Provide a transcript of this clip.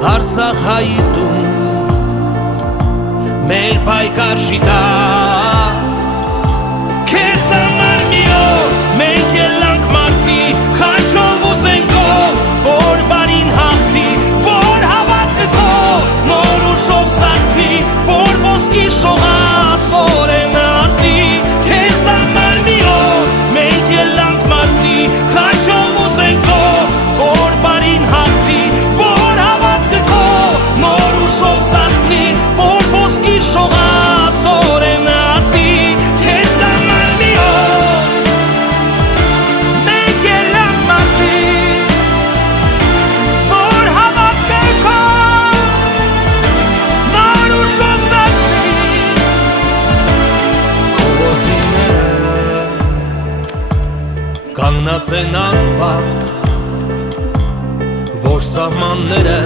Արցախ հայտում մեր պայքար շիտա քեզ համար մի օր մենք ելանք մարտի խաչով ու զենքով որ բարին հաղթի որ հավատքը քո նոր ուժով սարքնի որ ոսկի շողած օրենը արտի քեզ համար մի օր մենք ելանք մարտի խաչով ու զենքով որ բարին հաղթի որ հավատքը քո նոր ուժով սարքնի որ ոսկի շողած օրենը արտի քեզ համար մի օր մենք ելանք մարտի որ հավատքը քո նոր ուժով սարքնի քո ոտիները կանգնած են անվախ որ սահմանները